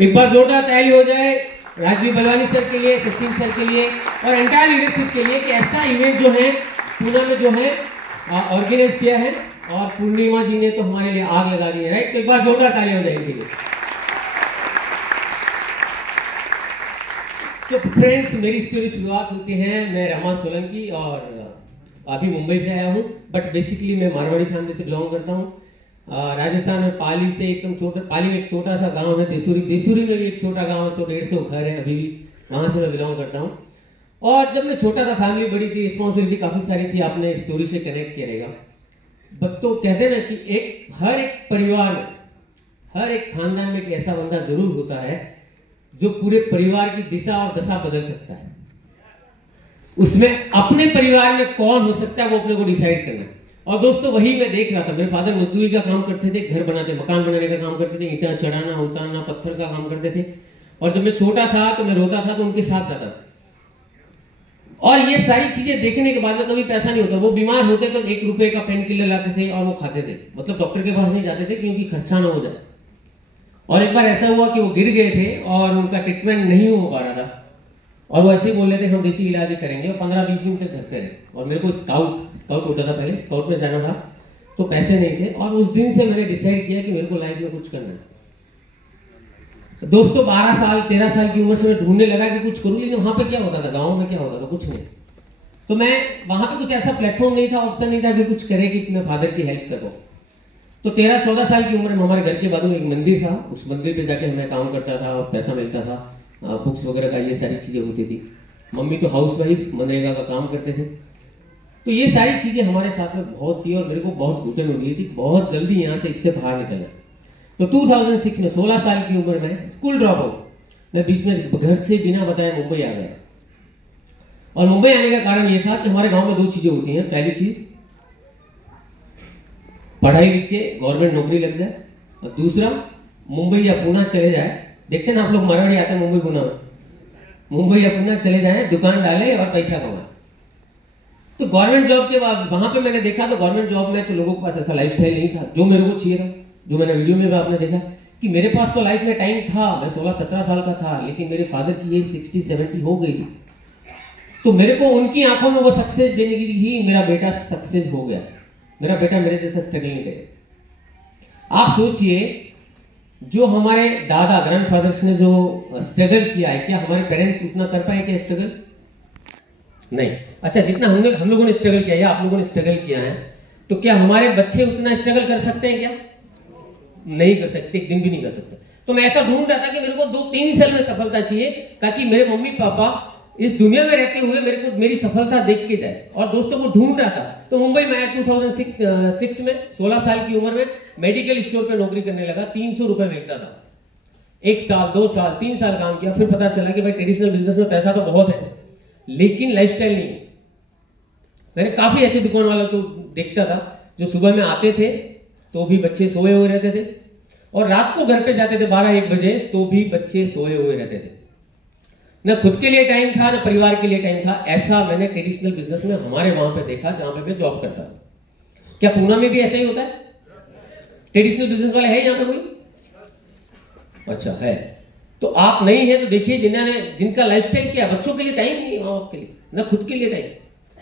एक बार जोरदार ताली हो जाए राजीव बलवानी सर के लिए, सचिन सर के लिए और एंटायर लीडरशिप के लिए कि ऐसा इवेंट जो है पूना में जो है ऑर्गेनाइज किया है और पूर्णिमा जी ने तो हमारे लिए आग लगा दी है, राइट। तो एक बार जोरदार ताली हो जाए इनके लिए। तो फ्रेंड्स, मेरी स्टोरी शुरुआत होती है, मैं रमा सोलंकी और अभी मुंबई से आया हूँ, बट बेसिकली मैं मारवाड़ी फैमिली से बिलोंग करता हूँ। राजस्थान में पाली से एकदम छोटा, पाली में एक छोटा सा गांव है देसूरी, देसूरी में भी एक छोटा गांव है, 100-150 घर है अभी भी, वहां से मैं बिलोंग करता हूँ। और जब मैं छोटा था फैमिली बड़ी थी, रिस्पॉन्सिबिलिटी काफी सारी थी, आपने स्टोरी से कनेक्ट किया रहेगा। बट तो कहते हैं ना कि हर एक परिवार में, हर एक खानदान में एक ऐसा बंदा जरूर होता है जो पूरे परिवार की दिशा और दशा बदल सकता है। उसमें अपने परिवार में कौन हो सकता है वो अपने को डिसाइड करना है। और दोस्तों वही मैं देख रहा था। मेरे फादर मजदूरी का काम करते थे, घर बनाते, मकान बनाने का काम करते थे, ईंटा चढ़ाना, उतारना, पत्थर का काम करते थे। और जब मैं छोटा था तो मैं रोता था तो उनके साथ जाता था। और ये सारी चीजें देखने के बाद में कभी पैसा नहीं होता। वो बीमार होते तो 1 रुपए का पेन किलर लाते थे और वो खाते थे, मतलब डॉक्टर के पास नहीं जाते थे क्योंकि खर्चा ना हो जाए। और एक बार ऐसा हुआ कि वो गिर गए थे और उनका ट्रीटमेंट नहीं हो पा रहा था और वो ऐसे ही बोल रहे थे हम देसी इलाज करेंगे, और 15-20 दिन तक घर पे रहे। और मेरे को स्काउट होता था पहले, स्काउट में जाना था तो पैसे नहीं थे। और उस दिन से मैंने डिसाइड किया कि मेरे को लाइफ में कुछ करना है। तो दोस्तों 12 साल 13 साल की उम्र से मैं ढूंढने लगा कि कुछ करूं, लेकिन वहां पे क्या होता था, गाँव में क्या होता था, कुछ नहीं। तो मैं वहां पे कुछ ऐसा प्लेटफॉर्म नहीं था, ऑप्शन नहीं था कि कुछ करे कि मैं फादर की हेल्प कर पाऊं। तो 13-14 साल की उम्र में हमारे घर के बाजू में एक मंदिर था, उस मंदिर पे जाके मैं काम करता था और पैसा मिलता था, बुक्स वगैरह का ये सारी चीजें होती थी। मम्मी तो हाउसवाइफ, मनरेगा का काम करते थे। तो ये सारी चीजें हमारे साथ में बहुत थी और मेरे को बहुत घुटन हो रही थी, बहुत जल्दी यहाँ से इससे बाहर निकलना। तो 2006 में 16 साल की उम्र में स्कूल ड्रॉप आउट, मैं बीच में घर से बिना बताए मुंबई आ गया। और मुंबई आने का कारण ये था कि हमारे गांव में 2 चीजें होती हैं। पहली चीज, पढ़ाई लिख के गवर्नमेंट नौकरी लग जाए, और दूसरा मुंबई या पुणे चले जाए। देखते ना आप लोग मारवाड़ी आते हैं मुंबई पुणे में, मुंबई या पुणे चले जाए, दुकान डाले और पैसा कमाए। तो गवर्नमेंट जॉब के बाद वहां पे मैंने देखा तो गवर्नमेंट जॉब में तो लोगों के पास ऐसा लाइफस्टाइल नहीं था जो मेरे को चाहिए था। जो मैंने वीडियो में भी आपने देखा कि मेरे पास तो लाइफ में टाइम था, मैं 16-17 साल का था, लेकिन मेरे फादर की एज 60-70 हो गई थी। तो मेरे को उनकी आंखों में वो सक्सेस देने के लिए ही मेरा बेटा सक्सेस हो गया। मेरा बेटा मेरे जैसा स्ट्रगल नहीं करेगा। आप सोचिए, जो हमारे दादा ग्रैंडफादर्स ने जो स्ट्रगल किया है, क्या हमारे पेरेंट्स उतना कर पाए क्या स्ट्रगल? नहीं। अच्छा, जितना हम लोगों ने स्ट्रगल किया या आप लोगों ने स्ट्रगल किया है, तो क्या हमारे बच्चे उतना स्ट्रगल कर सकते हैं क्या? नहीं कर सकते, एक दिन भी नहीं कर सकते। तो मैं ऐसा ढूंढ रहा था कि मेरे को 2-3 साल में सफलता चाहिए, ताकि मेरे मम्मी पापा इस दुनिया में रहते हुए मेरे को मेरी सफलता देख के जाए। और दोस्तों को ढूंढ रहा था। तो मुंबई में 2006 में 16 साल की उम्र में मेडिकल स्टोर पे नौकरी करने लगा। 300 रुपए मिलता था। 1 साल 2 साल 3 साल काम किया, फिर पता चला कि भाई ट्रेडिशनल बिजनेस में पैसा तो बहुत है लेकिन लाइफस्टाइल नहीं है। मैंने काफी ऐसे दुकान वालों को देखता था जो सुबह में आते थे तो भी बच्चे सोए हुए रहते थे, और रात को घर पे जाते थे 12-1 बजे तो भी बच्चे सोए हुए रहते थे। न खुद के लिए टाइम था, न परिवार के लिए टाइम था। ऐसा मैंने ट्रेडिशनल बिजनेस में हमारे वहां पे देखा जहां पे मैं जॉब करता था। क्या पूना में भी ऐसा ही होता है? ट्रेडिशनल बिजनेस वाले है यहाँ पे कोई? अच्छा है। तो आप नहीं है तो देखिए, जिनका लाइफस्टाइल क्या, बच्चों के लिए टाइम नहीं है, माँ बाप के लिए, न खुद के लिए टाइम।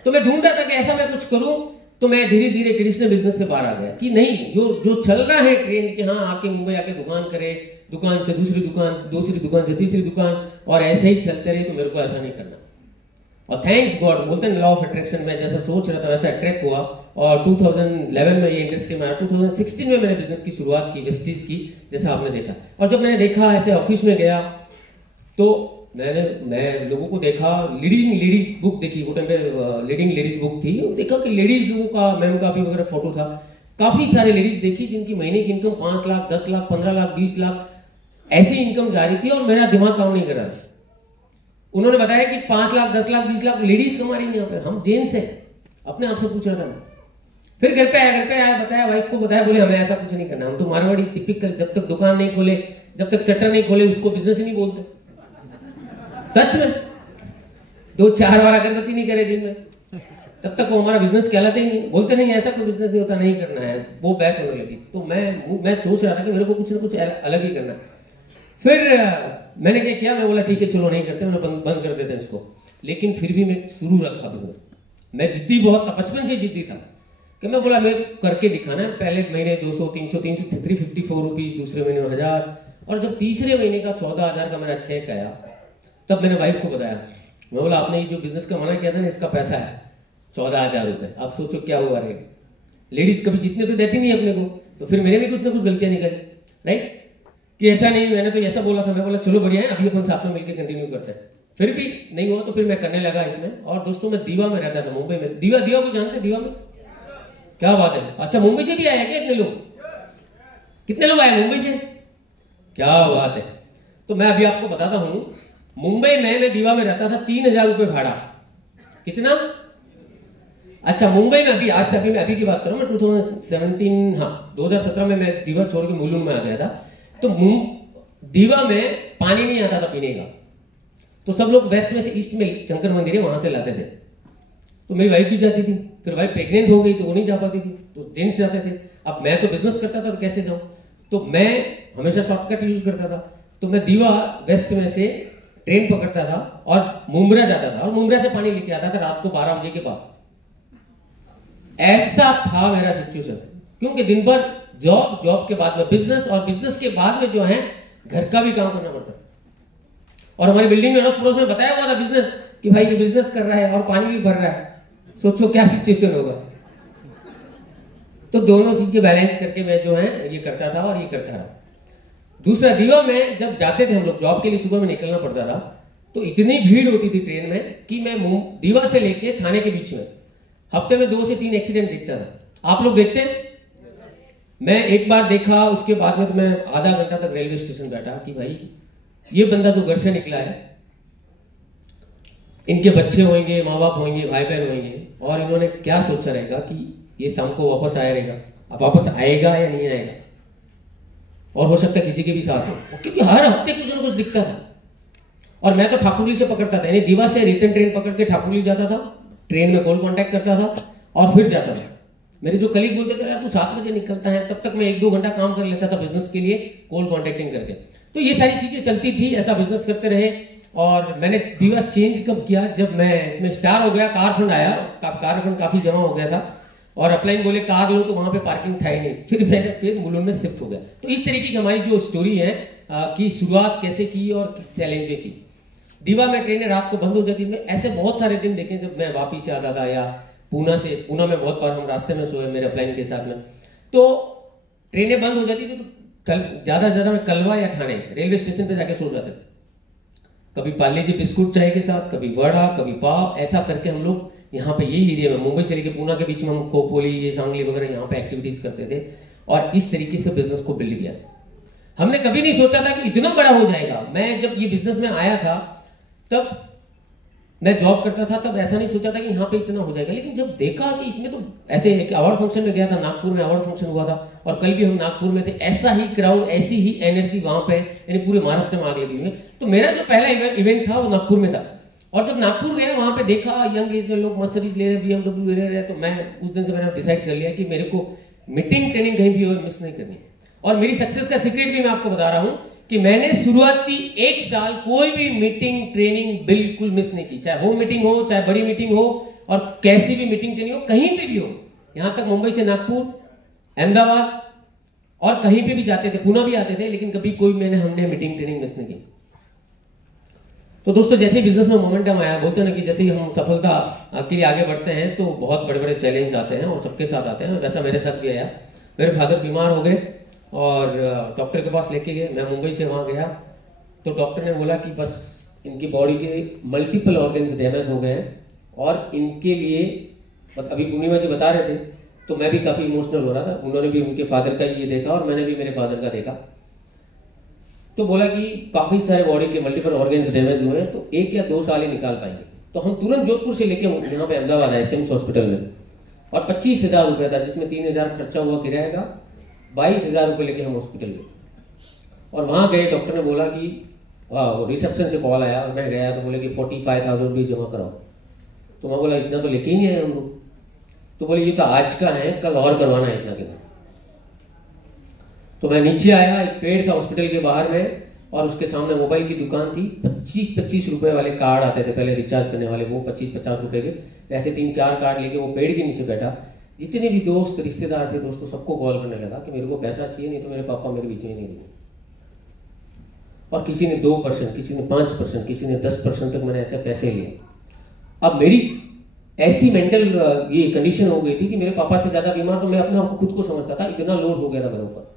तो मैं ढूंढ रहा था कि ऐसा मैं कुछ करूं। तो मैं धीरे धीरे ट्रेडिशनल बिजनेस से बाहर आ गया कि नहीं, जो चल रहा है ट्रेंड कि हाँ आके मुंबई आके दुकान करे, दुकान से दूसरी दुकान, दूसरी दुकान से तीसरी दुकान, और ऐसे ही चलते रहे, तो मेरे को ऐसा नहीं करना। और थैंक्स गॉड, बोलते हैं लॉ ऑफ अट्रैक्शन, मैं जैसा सोच रहा था वैसा अट्रैक्ट हुआ। और 2011 में ये इंडस्ट्री में आया। 2016 में मैंने बिजनेस की शुरुआत की, वेस्टीज की, जैसा आपने देखा। और जब मैंने देखा, ऐसे ऑफिस में गया तो मैं लोगों को देखा, लीडिंग लेडीज बुक देखी, वो टाइम पे लीडिंग लेडीज बुक थी। देखा कि लेडीज लोगों का, मैम का भी वगैरह फोटो था। काफी सारे लेडीज देखी जिनकी महीने की इनकम 5 लाख, 10 लाख, 15 लाख, 20 लाख ऐसी इनकम जा रही थी, और मेरा दिमाग काम नहीं कर रहा था। उन्होंने बताया कि 5 लाख, 10 लाख, 20 लाख लेडीज कमा रही है यहाँ पे। हम जेंट्स है, अपने आप से पूछ रहा था मैं। फिर घर पे आया, बताया वाइफ को, बताया, बोले हमें ऐसा कुछ नहीं करना, हम तो मारवाड़ी टिपिकल, जब तक दुकान नहीं खोले, जब तक शटर नहीं खोले, उसको बिजनेस ही नहीं बोलते। सच में 2-4 बार अगरबत्ती नहीं करे दिन में, तब तक वो हमारा बिजनेस कहलाते ही नहीं। बोलते नहीं ऐसा कोई बिजनेस नहीं होता, नहीं करना है, वो बहस होने लगी। तो मैं सोच रहा था कि मेरे को कुछ ना कुछ अलग ही करना है। फिर मैंने क्या किया, मैं बोला ठीक है चलो नहीं करते, मैंने बंद कर देते हैं इसको। लेकिन फिर भी मैं शुरू रखा बिजनेस। मैं जिद्दी बहुत था, बचपन से जिद्दी था कि मैं बोला मैं करके दिखाना है। पहले महीने 200 300 354 रुपीज, दूसरे महीने 1000, और जब तीसरे महीने का 14,000 का मेरा चेक आया तब मैंने वाइफ को बताया। मैं बोला आपने ये जो बिजनेस का मना किया था ना, इसका पैसा है 14,000 रुपए। आप सोचो क्या हुआ रहेगा। लेडीज कभी जितने तो देती नहीं अपने को, तो फिर मैंने भी कुछ ना कुछ गलतियां निकाली, राइट, कि ऐसा नहीं, मैंने तो ऐसा बोला था। मैं बोला चलो बढ़िया है, अभी अपन साथ में मिलकर कंटिन्यू करते हैं। फिर भी नहीं हुआ तो फिर मैं करने लगा इसमें। और दोस्तों मैं दीवा में रहता था, मुंबई में। दीवा को जानते हैं? दीवा में क्या बात है, अच्छा मुंबई से भी आए क्या इतने लोग? कितने लोग आए मुंबई से? क्या बात है। तो मैं अभी आपको बताता हूं, मुंबई में मैं दीवा में रहता था, 3,000 रुपए भाड़ा। कितना? अच्छा मुंबई में अभी, आज से अभी की बात करूं मैं, 2017, हाँ 2017 में मैं दीवा छोड़ के मुलुंड में आ गया था। तो दीवा में पानी नहीं आता था पीने का, तो सब लोग वेस्ट में से ईस्ट में शंकर मंदिर है वहां से लाते थे। तो मेरी वाइफ भी जाती थी, फिर वाइफ प्रेग्नेंट हो गई तो वो नहीं जा पाती थी, तो जेंट्स जाते थे। अब मैं तो बिजनेस करता था तो कैसे जाऊं, तो मैं हमेशा शॉर्टकट यूज करता था। तो मैं दीवा वेस्ट में से ट्रेन पकड़ता था और मुंब्रा जाता था, और मुंब्रा से पानी लेके आता था रात को 12 बजे के बाद। ऐसा था मेरा सिचुएशन, क्योंकि दिन भर जॉब के बाद में बिजनेस, और बिजनेस के बाद में जो है घर का भी काम करना पड़ता है। और हमारी बिल्डिंग में अड़ोस पड़ोस में बताया हुआ था बिजनेस कि भाई ये बिजनेस कर रहा है और पानी भी भर रहा है, सोचो क्या सिचुएशन होगा। तो दोनों चीजें बैलेंस करके मैं जो है ये करता था और ये करता रहा। दूसरा, दीवा में जब जाते थे हम लोग जॉब के लिए, सुबह में निकलना पड़ता था, तो इतनी भीड़ होती थी ट्रेन में कि मैं दीवा से लेके थाने के बीच में हफ्ते में 2 से 3 एक्सीडेंट देखता था। आप लोग देखते हैं? मैं एक बार देखा, उसके बाद में तो मैं आधा घंटा तक रेलवे स्टेशन बैठा कि भाई ये बंदा तो घर से निकला है, इनके बच्चे होंगे, माँ बाप होंगे, भाई बहन होंगे, और इन्होंने क्या सोचा रहेगा कि ये शाम को वापस आया रहेगा। अब वापस आएगा या नहीं आएगा, और हो सकता है किसी के भी साथ हो, क्योंकि हर हफ्ते कुछ ना कुछ दिखता था। और मैं तो ठाकुरली से पकड़ता था, यानी दीवा से रिटर्न ट्रेन पकड़ के ठाकुरली जाता था, ट्रेन में कॉल कांटेक्ट करता था और फिर जाता था। मेरे जो कलीग बोलते थे यार तू 7 बजे निकलता है, तब तक मैं 1-2 घंटा काम कर लेता था बिजनेस के लिए, कॉल कॉन्टेक्टिंग करके। तो ये सारी चीजें चलती थी, ऐसा बिजनेस करते रहे। और मैंने दीवा चेंज कब किया, जब मैं इसमें स्टार हो गया, कार फंड आया, कार फंड काफी जमा हो गया था, और अपलाइन बोले कार लो, तो वहां पे पार्किंग था ही नहीं। फिर मुलुंड में शिफ्ट हो गया। तो इस तरीके की हमारी जो स्टोरी है कि शुरुआत कैसे की और किस चैलेंज में की। दीवा में ट्रेनें रात को बंद हो जाती थी। मैं ऐसे बहुत सारे दिन देखे जब मैं वापिस से आता था, या पूना में बहुत बार हम रास्ते में सोए मेरे अपलाइन के साथ में, तो ट्रेनें बंद हो जाती थी, तो ज्यादा से ज्यादा मैं कलवा या ठाणे रेलवे स्टेशन पे जाके सो जाते थे। कभी पार्ले जी बिस्कुट चाय के साथ, कभी वड़ा, कभी पाव, ऐसा करके हम लोग यहाँ पे यही एरिया में, मुंबई से लेकर पूना के बीच में हम खोपोली, ये सांगली वगैरह यहाँ पे एक्टिविटीज करते थे, और इस तरीके से बिजनेस को बिल्ड किया। हमने कभी नहीं सोचा था कि इतना बड़ा हो जाएगा। मैं जब ये बिजनेस में आया था, तब मैं जॉब करता था, तब ऐसा नहीं सोचा था कि यहाँ पे इतना हो जाएगा। लेकिन जब देखा कि इसमें तो ऐसे अवार्ड फंक्शन में गया था, नागपुर में अवार्ड फंक्शन हुआ था, और कल भी हम नागपुर में थे, ऐसा ही क्राउड, ऐसी ही एनर्जी वहां पे, यानी पूरे महाराष्ट्र में आग लगी हुई है। तो मेरा जो पहला इवेंट था वो नागपुर में था, और जब नागपुर गया वहां पे देखा यंग एज में लोग मर्सिडीज ले रहे, BMW ले रहे, तो मैं उस दिन से मैंने डिसाइड कर लिया कि मेरे को मीटिंग ट्रेनिंग कहीं भी मिस नहीं करनी। और मेरी सक्सेस का सीक्रेट भी मैं आपको बता रहा हूं कि मैंने शुरुआती 1 साल कोई भी मीटिंग ट्रेनिंग बिल्कुल मिस नहीं की, चाहे होम मीटिंग हो, चाहे बड़ी मीटिंग हो, और कैसी भी मीटिंग ट्रेनिंग हो, कहीं पे भी हो। यहां तक मुंबई से नागपुर, अहमदाबाद और कहीं पे भी जाते थे, पूना भी आते थे, लेकिन कभी हमने मीटिंग ट्रेनिंग मिस नहीं की। तो दोस्तों जैसे ही बिजनेस में मोमेंटम आया, बोलते हैं ना कि जैसे ही हम सफलता के लिए आगे बढ़ते हैं तो बहुत बड़े बड़े चैलेंज आते हैं, और सबके साथ आते हैं। वैसा मेरे साथ भी आया। मेरे फादर बीमार हो गए और डॉक्टर के पास लेके गए। मैं मुंबई से वहां गया तो डॉक्टर ने बोला कि बस इनकी बॉडी के मल्टीपल ऑर्गन्स डैमेज हो गए हैं, और इनके लिए, अभी पूर्णिमा जी बता रहे थे तो मैं भी काफी इमोशनल हो रहा था। उन्होंने भी उनके फादर का ये देखा और मैंने भी मेरे फादर का देखा। तो बोला कि काफी सारे बॉडी के मल्टीपल ऑर्गन्स डैमेज हुए हैं, तो 1 या 2 साल ही निकाल पाएंगे। तो हम तुरंत जोधपुर से लेके यहाँ पे अहमदाबाद आए सिम्स हॉस्पिटल में, और 25,000 रुपया था, जिसमें 3,000 खर्चा हुआ किराए का, 22,000 रुपये लेके हम हॉस्पिटल गए। और वहां गए, डॉक्टर ने बोला कि रिसेप्शन से कॉल आया, और मैं गया तो बोले कि 45,000 रुपये जमा कराओ। तो मैं बोला इतना तो लेके ही नहीं आए हम लोग। तो बोले ये तो आज का है, कल और करवाना है इतना कितना। तो मैं नीचे आया, एक पेड़ था हॉस्पिटल के बाहर में, और उसके सामने मोबाइल की दुकान थी। 25-25 रुपए वाले कार्ड आते थे पहले रिचार्ज करने वाले, वो 25-50 रुपए के ऐसे 3-4 कार्ड लेके वो पेड़ के नीचे बैठा। जितने भी दोस्त रिश्तेदार थे दोस्तों सबको कॉल करने लगा कि मेरे को पैसा चाहिए, नहीं तो मेरे पापा मेरे बीच में नहीं रहेंगे। और किसी ने 2%, किसी ने 5%, किसी ने 10% तक मैंने ऐसे पैसे लिए। अब मेरी ऐसी मेंटल ये कंडीशन हो गई थी कि मेरे पापा से ज्यादा बीमार तो मैं अपने आप को खुद को समझता था, इतना लोड हो गया था मेरे ऊपर।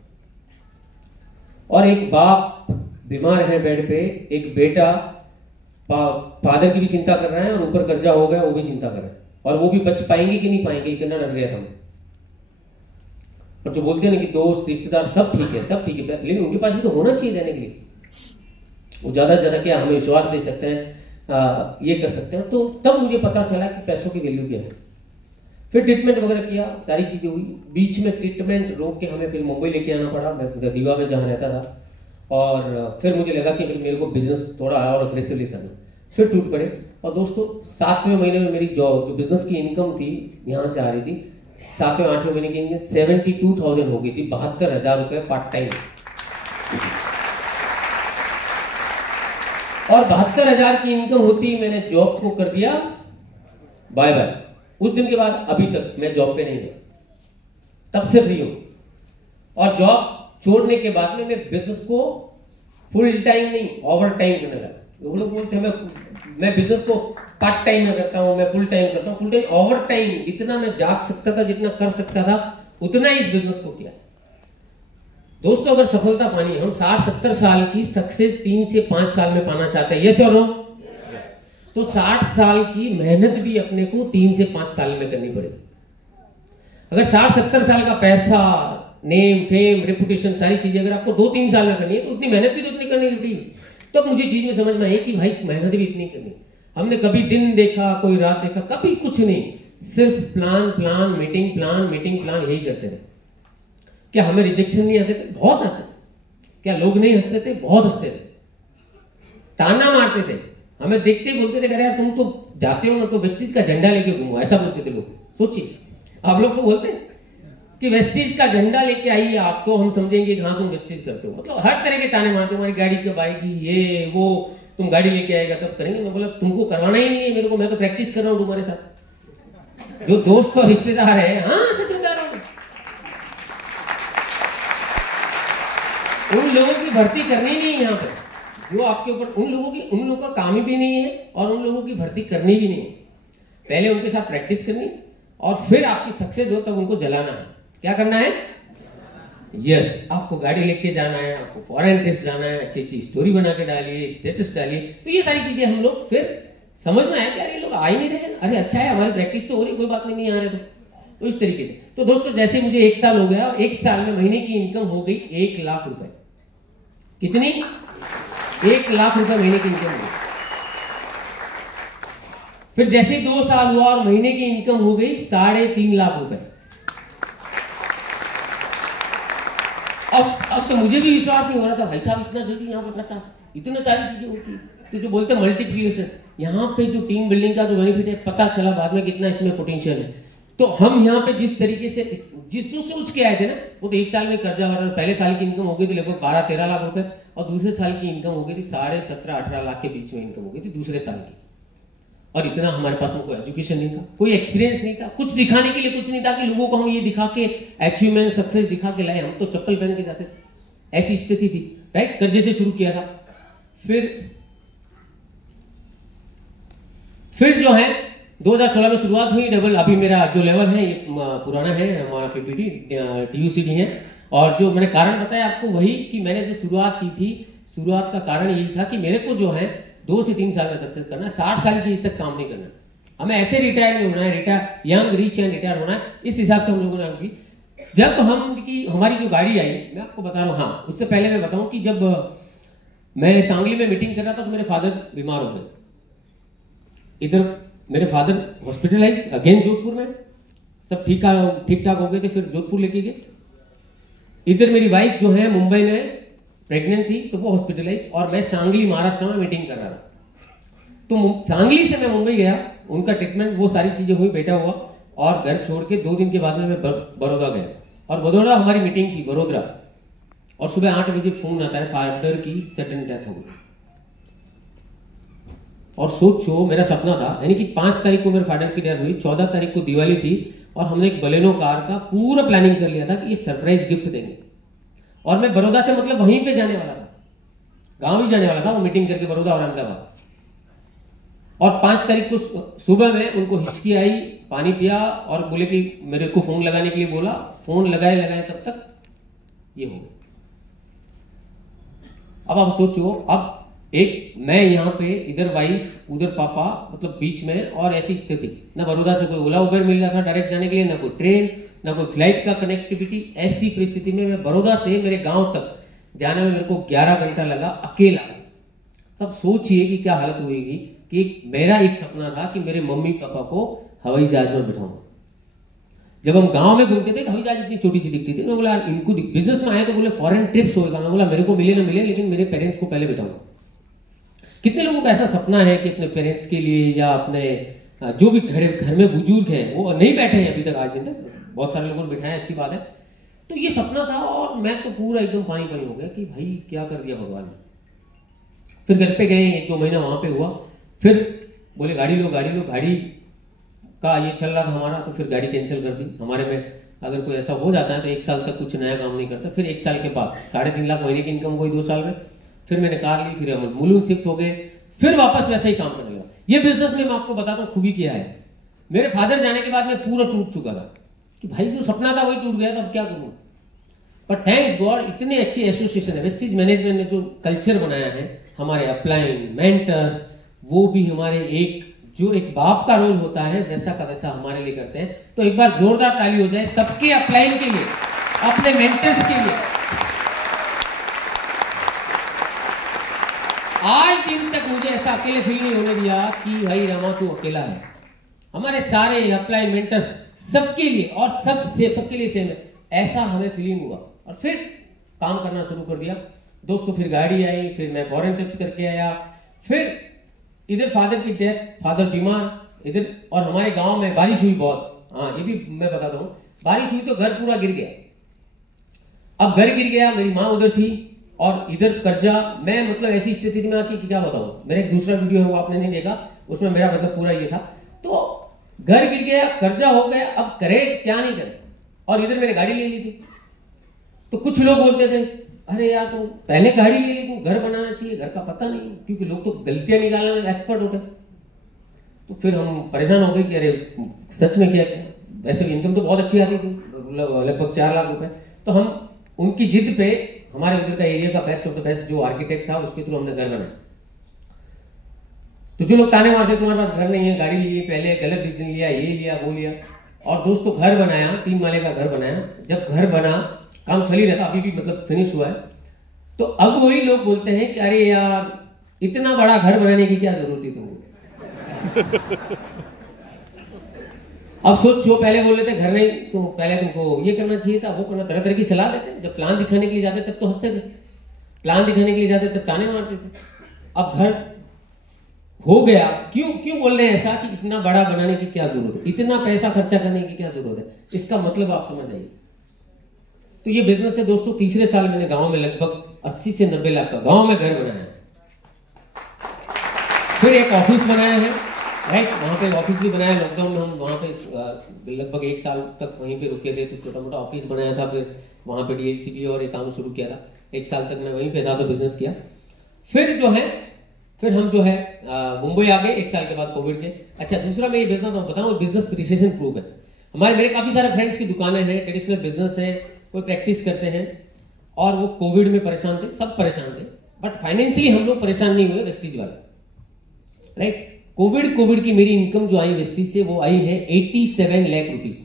और एक बाप बीमार है बेड पे, एक बेटा फादर की भी चिंता कर रहा है और ऊपर कर्जा हो गया वो भी चिंता कर रहा है, और वो भी बच पाएंगे कि नहीं पाएंगे, इतना डर गया था मैं। और जो बोलते हैं ना कि दोस्त रिश्तेदार सब ठीक है, सब ठीक है, लेकिन उनके पास भी तो होना चाहिए देने के लिए। वो ज्यादा से ज्यादा क्या हमें विश्वास दे सकते हैं, ये कर सकते हैं। तो तब मुझे पता चला कि पैसों की वैल्यू क्या है। फिर ट्रीटमेंट वगैरह किया, सारी चीजें हुई। बीच में ट्रीटमेंट रोक के हमें फिर मुंबई लेके आना पड़ा, मैं दीवा में जहाँ रहता था। और फिर मुझे लगा कि मेरे को बिजनेस थोड़ा और अग्रेसिवली करना। फिर टूट पड़े। और दोस्तों 7वें महीने में मेरी जो बिजनेस की इनकम थी यहाँ से आ रही थी, 7वें-8वें महीने की इनकम 72,000 हो गई थी, 72,000 रुपए पार्ट टाइम। और 72,000 की इनकम होती मैंने जॉब को कर दिया बाय बाय। उस दिन के बाद अभी तक मैं जॉब पे नहीं हूं, तब से फ्री हूं। और जॉब छोड़ने के बाद में मैं बिजनेस को फुल टाइम नहीं ओवर टाइम करने लगा। वो लोग बोलते हैं मैं बिजनेस को पार्ट टाइम में करता हूं, मैं फुल टाइम करता हूं। फुल टाइम ओवर टाइम जितना मैं जाग सकता था, जितना कर सकता था, उतना ही इस बिजनेस को किया। दोस्तों अगर सफलता पानी, हम 60-70 साल की सक्सेस 3 से 5 साल में पाना चाहते हैं, यस और नो? तो 60 साल की मेहनत भी अपने को 3 से 5 साल में करनी पड़ेगी। अगर 60-70 साल का पैसा, नेम, फेम, रेपुटेशन, सारी चीजें अगर आपको 2-3 साल में करनी है, तो उतनी मेहनत भी तो उतनी करनी पड़ेगी। तो अब मुझे चीज में समझ में आई कि भाई मेहनत भी इतनी करनी। हमने कभी दिन देखा, कोई रात देखा, कभी कुछ नहीं, सिर्फ प्लान प्लान मीटिंग प्लान यही करते रहे। क्या हमें रिजेक्शन नहीं आते थे? बहुत आते। क्या लोग नहीं हंसते थे? बहुत हंसते थे, ताना मारते थे, हमें देखते ही बोलते थे अरे यार तुम तो जाते हो ना तो वेस्टिज का झंडा लेके घूमो, ऐसा बोलते थे लोग। सोचिए आप लोग को बोलते हैं कि वेस्टिज का झंडा लेके आइए आप, तो हम समझेंगे कि हाँ तुम वेस्टिज करते हो। मतलब हर तरह के ताने मारते, हमारी गाड़ी कब आएगी, ये वो, तुम गाड़ी लेके आएगा तब करेंगे। मैं बोला तुमको करवाना ही नहीं है मेरे को, मैं तो प्रैक्टिस कर रहा हूं तुम्हारे साथ। जो दोस्त और रिश्तेदार है, हाँ सच बता रहा हूं, उन लोगों की भर्ती करनी नहीं है यहाँ पे जो आपके ऊपर, उन लोगों का काम भी नहीं है और उन लोगों की भर्ती करनी भी नहीं है। पहले उनके साथ प्रैक्टिस करनी और फिर आपकी सक्सेस हो तब उनको जलाना है। क्या करना है? यस, आपको गाड़ी लेके जाना है, आपको फॉरेन ट्रिप जाना है, अच्छी अच्छी स्टोरी बना के डालिए, स्टेटस डालिए। तो ये सारी चीजें हम लोग फिर समझ में आया कि अरे ये लोग आ ही नहीं रहे, अरे अच्छा है हमारी प्रैक्टिस तो हो रही, कोई बात नहीं आ रहे तो इस तरीके से। तो दोस्तों जैसे मुझे 1 साल हो गया और 1 साल में महीने की इनकम हो गई 1 लाख रुपए। कितनी? 1 लाख रुपए महीने की इनकम हुई। फिर जैसे 2 साल हुआ और महीने की इनकम हो गई 3.5 लाख रुपए। अब तो मुझे भी विश्वास नहीं हो रहा था, भाई साहब इतना जल्दी यहाँ पे पैसा, इतनी सारी चीजें होती है। तो जो बोलते हैं मल्टीप्लिकेशन, यहाँ पे जो टीम बिल्डिंग का जो बेनिफिट है, पता चला बाद में कितना इसमें पोटेंशियल है। तो हम यहाँ पे जिस तरीके से जो सोच के आए थे ना, वो तो 1 साल में कर्जा भरा। पहले साल की इनकम हो गई थी लगभग 12-13 लाख रुपए और दूसरे साल की इनकम हो गई थी 17.5-18 लाख के बीच में इनकम हो गई थी दूसरे साल की। और इतना हमारे पास में कोई एजुकेशन नहीं था, कोई एक्सपीरियंस नहीं था, कुछ दिखाने के लिए कुछ नहीं था कि लोगों को हम ये दिखा के अचीवमेंट सक्सेस दिखा के लाए। हम तो चप्पल पहन के जाते थे, ऐसी स्थिति थी। राइट, कर्जे से शुरू किया था। फिर जो है 2016 में शुरुआत हुई डबल। अभी मेरा जो लेवल है ये पुराना है, हमारा पीपीटी TUCD है। और जो मैंने कारण बताया आपको वही कि मैंने जो शुरुआत की थी, शुरुआत का कारण यही था कि मेरे को जो है 2 से 3 साल में सक्सेस करना है, 60 साल की एज तक काम नहीं करना, हमें ऐसे रिटायर नहीं होना है, retire young rich and retire होना है। इस हिसाब से हम लोगों ने की। जब हमारी जो गाड़ी आई, मैं आपको बता रहा हूँ, हाँ उससे पहले मैं बताऊं कि जब मैं सांगली में मीटिंग कर रहा था तो मेरे फादर बीमार हो गए। इधर मेरे फादर हॉस्पिटलाइज, अगेन जोधपुर में, सब ठीक ठाक हो गए थे, फिर जोधपुर लेके गए। इधर मेरी वाइफ जो है मुंबई में प्रेग्नेंट थी तो वो हॉस्पिटलाइज, और मैं सांगली महाराष्ट्र में मीटिंग कर रहा था। तो सांगली से मैं मुंबई गया, उनका ट्रीटमेंट वो सारी चीजें हुई, बेटा हुआ, और घर छोड़ के 2 दिन के बाद में मैं बड़ौदा गया। और बड़ौदा हमारी मीटिंग थी, बड़ोदरा। और सुबह 8 बजे फोन आता है फादर की सडन डेथ हो गई। और सोचो मेरा सपना था, यानी कि 5 तारीख को मेरे फादर की डेथ हुई, 14 तारीख को दिवाली थी और हमने एक बलेनो कार का पूरा प्लानिंग कर लिया था कि ये सरप्राइज गिफ्ट देंगे। और मैं बड़ौदा से मतलब वहीं पे जाने वाला था, गांव ही जाने वाला था, वो मीटिंग करके बड़ौदा और अहमदाबाद। और 5 तारीख को सुबह में उनको हिचकी आई, पानी पिया और बोले कि मेरे को फोन लगाने के लिए बोला, फोन लगाए तब तक ये हो गया। अब आप सोचो, अब एक मैं यहाँ पे, इधर वाइफ उधर पापा, मतलब बीच में, और ऐसी स्थिति, ना बड़ौदा से कोई ओला उबर मिल रहा था डायरेक्ट जाने के लिए, ना कोई ट्रेन, ना कोई फ्लाइट का कनेक्टिविटी। ऐसी परिस्थिति में मैं बड़ौदा से मेरे गांव तक जाने में मेरे को 11 घंटा लगा अकेला। तब सोचिए कि क्या हालत हुएगी कि मेरा एक सपना था कि मेरे मम्मी पापा को हवाई जहाज में बिठाऊंगा। जब हम गांव में घूमते थे तो हवाई जहाज इतनी छोटी सी दिखती थी। मैं बोला इनको बिजनेस में आए तो बोले फॉरेन ट्रिप्स होगा। मैं बोला मेरे को मिले ना मिले, लेकिन मेरे पेरेंट्स को पहले बिठाऊंगा। कितने लोगों का ऐसा सपना है कि अपने पेरेंट्स के लिए या अपने जो भी घर में बुजुर्ग हैं वो नहीं बैठे हैं अभी तक, आज दिन तक बहुत सारे लोगों ने बिठाया, अच्छी बात है। तो ये सपना था और मैं तो पूरा एकदम पानी पानी हो गया कि भाई क्या कर दिया भगवान ने। फिर घर पे गए, 1-2 महीना वहां पे हुआ, फिर बोले गाड़ी लो। गाड़ी का ये चल रहा था हमारा, तो फिर गाड़ी कैंसिल कर दी। हमारे में अगर कोई ऐसा हो जाता है तो 1 साल तक कुछ नया काम नहीं करता। फिर 1 साल के बाद 3.5 लाख महीने की इनकम हुई 2 साल में। फिर मैंने कार ली, फिर हम मुलुंड शिफ्ट हो गए, फिर वापस वैसा ही काम करने लगा। ये बिजनेस में मैं आपको बताता हूँ खूबी क्या है। मेरे फादर जाने के बाद मैं पूरा टूट चुका था कि भाई जो सपना था वही टूट गया, तो अब क्या करूँ। पर थैंक्स गॉड इतने अच्छे एसोसिएशन है, वेस्टिज मैनेजमेंट ने जो कल्चर बनाया है, हमारे अपलाइन मेंटर्स, वो भी हमारे जो एक बाप का रोल होता है वैसा का वैसा हमारे लिए करते हैं। तो एक बार जोरदार ताली हो जाए सबके अपलाइन के लिए, अपने मेंटर्स के लिए। आज दिन तक मुझे ऐसा अकेले फील नहीं होने दिया कि भाई रामा तू अकेला है। हमारे सारे अपलाइन मेंटर्स सबके लिए, और सबके लिए सेम है, ऐसा हमें फीलिंग हुआ। और फिर काम करना शुरू कर दिया दोस्तों। फिर गाड़ी आई, फिर मैं फॉरेन ट्रिप्स करके आया, फिर इधर फादर की डेथ, फादर बीमार इधर, और हमारे गांव में बारिश हुई बहुत। हाँ ये भी मैं बताता हूँ, बारिश हुई तो घर पूरा गिर गया। अब घर गिर गया, मेरी माँ उधर थी और इधर कर्जा। मैं मतलब ऐसी स्थिति में आके क्या बताऊं, मेरा एक दूसरा वीडियो है वो आपने नहीं देखा, उसमें मेरा मतलब पूरा ये था। तो घर गिर गया, कर्जा हो गया, अब करे क्या नहीं करे। और इधर मैंने गाड़ी ले ली थी। तो कुछ लोग बोलते थे अरे यार तुम पहले गाड़ी ले ली, घर बनाना चाहिए, घर का पता नहीं, क्योंकि लोग तो गलतियां निकालने में एक्सपर्ट होते हैं। तो फिर हम परेशान हो गए कि अरे सच में क्या क्या, वैसे इनकम तो बहुत अच्छी आती थी, लगभग 4 लाख रुपए। तो हम उनकी जिद पे, हमारे उधर का एरिया का बेस्ट ऑफ द बेस्ट जो आर्किटेक्ट था उसके थ्रू हमने घर बनाया। तो जो लोग ताने मारते तुम्हारे पास घर नहीं है, गाड़ी ली पहले, गलत डिसीजन लिया, ये लिया वो लिया। और दोस्तों घर बनाया, 3 माले का घर बनाया। जब घर बना, काम चल ही रहा था, अभी भी मतलब फिनिश हुआ है। तो अब वही लोग बोलते हैं कि अरे यार इतना बड़ा घर बनाने की क्या जरूरत थी तुमको। अब सोचो, पहले बोल रहे थे घर नहीं, तो पहले तुमको ये करना चाहिए था, वो करना, तरह तरह की सलाह देते। जब प्लान दिखाने के लिए जाते तब तो हंसते थे, प्लान दिखाने के लिए जाते तब ताने मारते थे। अब घर हो गया, क्यों बोल रहे हैं ऐसा कि इतना बड़ा बनाने की क्या जरूरत है, इतना पैसा खर्चा करने की क्या जरूरत है। इसका मतलब आप समझ आइए। तो ये बिजनेस है दोस्तों। तीसरे साल मैंने गांव में लगभग 80 से 90 लाख का गांव में घर बनाया। फिर एक ऑफिस बनाया है, राइट, वहां पे ऑफिस भी बनाया। लॉकडाउन में हम वहां पे लगभग 1 साल तक वहीं पे रुके थे, तो छोटा मोटा ऑफिस बनाया था। फिर वहां पे डीएलसीबी और एक काम शुरू किया था। 1 साल तक मैं वहीं पे था, तो बिजनेस किया। फिर हम जो है मुंबई आ गए 1 साल के बाद कोविड के। अच्छा, दूसरा मैं ये बिजनेस बताऊं, बिजनेस रिसेशन प्रूफ है। मेरे काफी सारे फ्रेंड्स की दुकानें हैं, ट्रेडिशनल बिजनेस है, कोई प्रैक्टिस करते हैं, और वो कोविड में परेशान थे, सब परेशान थे, बट फाइनेंशियली हम लोग परेशान नहीं हुए, वेस्टीज वाले, राइट। कोविड की मेरी इनकम जो आई वेस्टीज से, वो आई है 87 लाख रुपीज।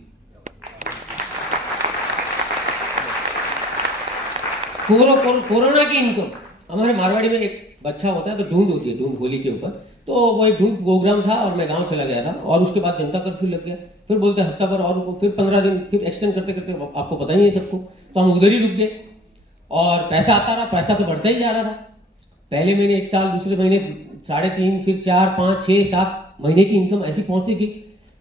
कोरोना की इनकम। हमारे मारवाड़ी में एक बच्चा होता है, तो ढूंढ होती है, ढूंढ होली के ऊपर, तो वो एक ढूंढ प्रोग्राम था और मैं गांव चला गया था। और उसके बाद जनता कर्फ्यू लग गया। फिर बोलते हफ्ता भर और फिर 15 दिन, फिर एक्सटेंड करते करते आपको पता ही है सबको, तो हम उधर ही रुक गए। और पैसा आता रहा, पैसा तो बढ़ता ही जा रहा था। पहले महीने 1 साल, दूसरे महीने 3.5, फिर 4, 5, 6, 7 महीने की इनकम ऐसी पहुंचती थी।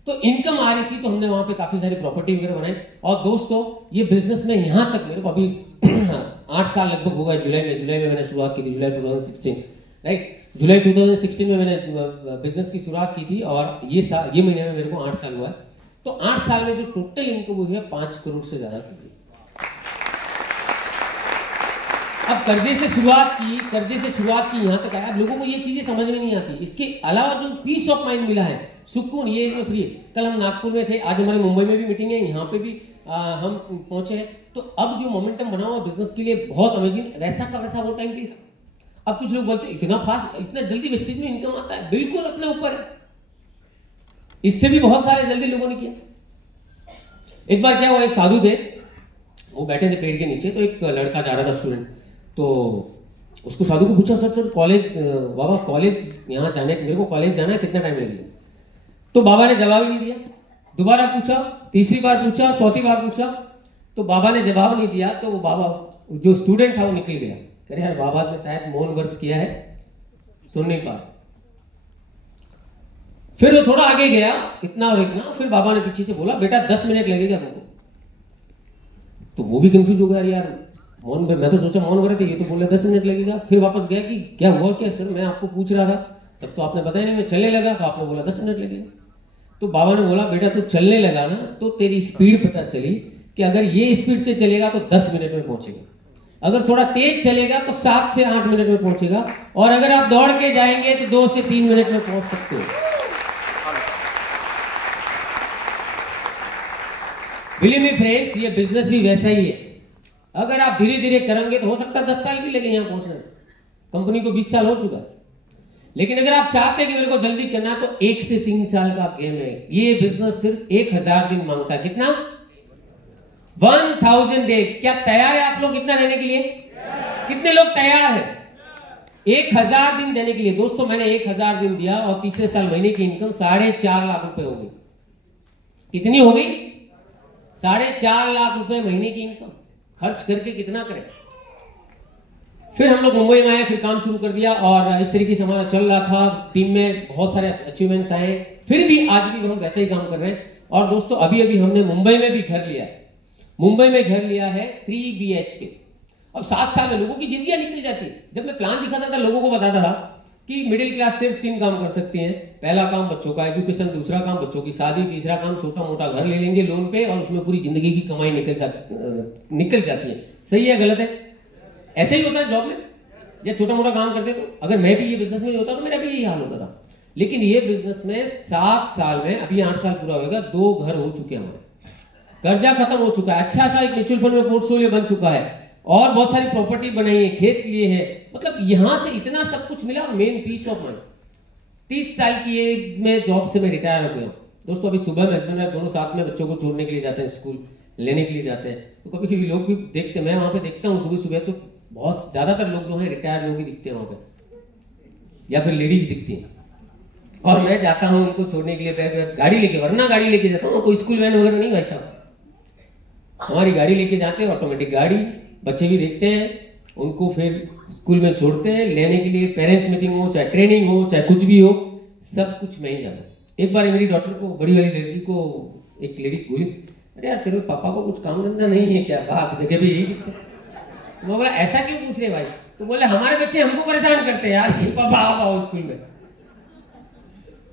तो इनकम आ रही थी, तो हमने वहां पे काफी सारी प्रॉपर्टी वगैरह बनाई। और दोस्तों ये बिजनेस में यहां तक मेरे को अभी 8 साल लगभग हो गए। जुलाई में मैंने शुरुआत की थी, जुलाई 2016, राइट। जुलाई 2016 में मैंने बिजनेस की शुरुआत की थी और ये महीने में मेरे को 8 साल हुआ है। तो 8 साल में जो टोटल इनकम हुई है 5 करोड़ से ज्यादा की थी। अब कर्जे से शुरुआत की यहां तक आया। अब लोगों को ये चीजें समझ में नहीं आती। इसके अलावा जो पीस ऑफ माइंड मिला है, सुकून, ये इसमें फ्री है। कल हम नागपुर में थे, आज हमारे मुंबई में भी मीटिंग है, यहाँ पे भी हम पहुंचे हैं। तो अब जो मोमेंटम बना हुआ बिजनेस के लिए बहुत अमेजिंग, वैसा का वैसा वो टाइम भी था। अब कुछ लोग बोलते इतना फास्ट, इतना जल्दी वेस्टेज में इनकम आता है, बिल्कुल अपने ऊपर है। इससे भी बहुत सारे जल्दी लोगों ने किया। एक बार क्या हुआ, एक साधु थे, वो बैठे थे पेड़ के नीचे, तो एक लड़का जा रहा था स्टूडेंट, तो उसको साधु को पूछा, सर कॉलेज, बाबा कॉलेज यहाँ जाने, मेरे को कॉलेज जाना है, कितना टाइम लगेगा? तो बाबा ने जवाब ही नहीं दिया। दोबारा पूछा, तीसरी बार पूछा, चौथी बार पूछा, तो बाबा ने जवाब नहीं दिया। तो वो बाबा, जो स्टूडेंट था वो निकल गया। अरे यार बाबा ने शायद मौन व्रत किया है, सुन नहीं पा। फिर वो थोड़ा आगे गया, इतना और इतना, फिर बाबा ने पीछे से बोला, बेटा 10 मिनट लगेगा तुमको। तो वो भी कंफ्यूज हो गया, यार मौन, मैं तो सोचा मौन व्रत है, ये तो बोले 10 मिनट लगेगा। फिर वापस गया कि क्या हुआ क्या सर, मैं आपको पूछ रहा था, तब तो आपने बताया नहीं, मैं चलने लगा तो आपने बोला 10 मिनट लगेगा। तो बाबा ने बोला, बेटा तू चलने लगा ना, तो तेरी स्पीड पता चली कि अगर ये स्पीड से चलेगा तो 10 मिनट में पहुंचेगा, अगर थोड़ा तेज चलेगा तो 7 से 8 मिनट में पहुंचेगा, और अगर आप दौड़ के जाएंगे तो 2 से 3 मिनट में पहुंच सकते हो। बिलीव मी फ्रेंड्स, ये बिजनेस भी वैसा ही है। अगर आप धीरे धीरे करेंगे तो हो सकता है 10 साल भी लगे यहाँ पहुंचने। कंपनी को 20 साल हो चुका है, लेकिन अगर आप चाहते हैं कि मेरे को जल्दी करना है तो 1 से 3 साल का गेम है। ये बिजनेस सिर्फ 1000 दिन मांगता है। कितना? 1000 डे। क्या तैयार है आप लोग इतना देने के लिए? कितने लोग तैयार हैं 1000 दिन देने के लिए? दोस्तों मैंने 1000 दिन दिया और तीसरे साल महीने की इनकम 4.5 लाख रुपए हो गई। कितनी हो गई? 4.5 लाख रुपए महीने की इनकम। खर्च करके कितना करें? फिर हम लोग मुंबई में आए, फिर काम शुरू कर दिया और इस तरीके से हमारा चल रहा था। टीम में बहुत सारे अचीवमेंट्स आए, फिर भी आज भी हम वैसे ही काम कर रहे हैं। और दोस्तों अभी अभी हमने मुंबई में भी घर लिया है। मुंबई में घर लिया है 3 BHK। अब 7 साल में लोगों की जिंदगी निकल जाती है। जब मैं प्लान दिखाता था, लोगों को बताता था कि मिडिल क्लास सिर्फ 3 काम कर सकती है। पहला काम बच्चों का एजुकेशन, दूसरा काम बच्चों की शादी, तीसरा काम छोटा मोटा घर ले लेंगे लोन पे और उसमें पूरी जिंदगी की कमाई निकल जाती है। सही है गलत है? ऐसे ही होता है जॉब में, या छोटा मोटा काम करते तो। अगर मैं भी ये बिजनेस में होता तो मेरा भी यही हाल होता था। लेकिन ये बिजनेस में 7 साल में, अभी 8 साल पूरा होगा, 2 घर हो चुके हैं हमारे, कर्जा खत्म हो चुका है, अच्छा सा एक म्यूचुअल फंड में पोर्टफोलियो बन चुका है और बहुत सारी प्रॉपर्टी बनाई है, खेत लिए हैं। मतलब यहां से इतना सब कुछ मिला। Main piece of mind. 30 साल की एज में जॉब से मैं रिटायर हो गया। दोस्तों अभी सुबह में हस्बैंड वाइफ दोनों साथ में बच्चों को छोड़ने के लिए जाते हैं, स्कूल लेने के लिए जाते हैं। तो कभी कभी लोग भी देखते, मैं वहां पे देखता हूँ सुबह सुबह, तो बहुत ज्यादातर लोग जो है रिटायर लोग ही दिखते हैं वहां पे, या फिर लेडीज दिखती हैं। और मैं जाता हूँ उनको छोड़ने के लिए गाड़ी लेके, वरना गाड़ी लेके जाता हूँ, कोई स्कूल वैन वगैरह नहीं भाई साहब, हमारी गाड़ी लेके जाते हैं, ऑटोमेटिक गाड़ी। बच्चे भी देखते हैं, उनको फिर स्कूल में छोड़ते हैं लेने के लिए। पेरेंट्स मीटिंग हो, चाहे ट्रेनिंग हो, चाहे कुछ भी हो, सब कुछ मैं ही जाता। एक बार मेरी डॉटर को, बड़ी वाली लड़की को, एक लेडीज बोली, अरे यार तेरे पापा को कुछ काम धंधा नहीं है क्या? बाप जगह भी यही दिखते। तो मैं बोला ऐसा क्यों पूछ रहे भाई? तो बोले हमारे बच्चे हमको परेशान करते हैं यार कि पापा आप आओ स्कूल में।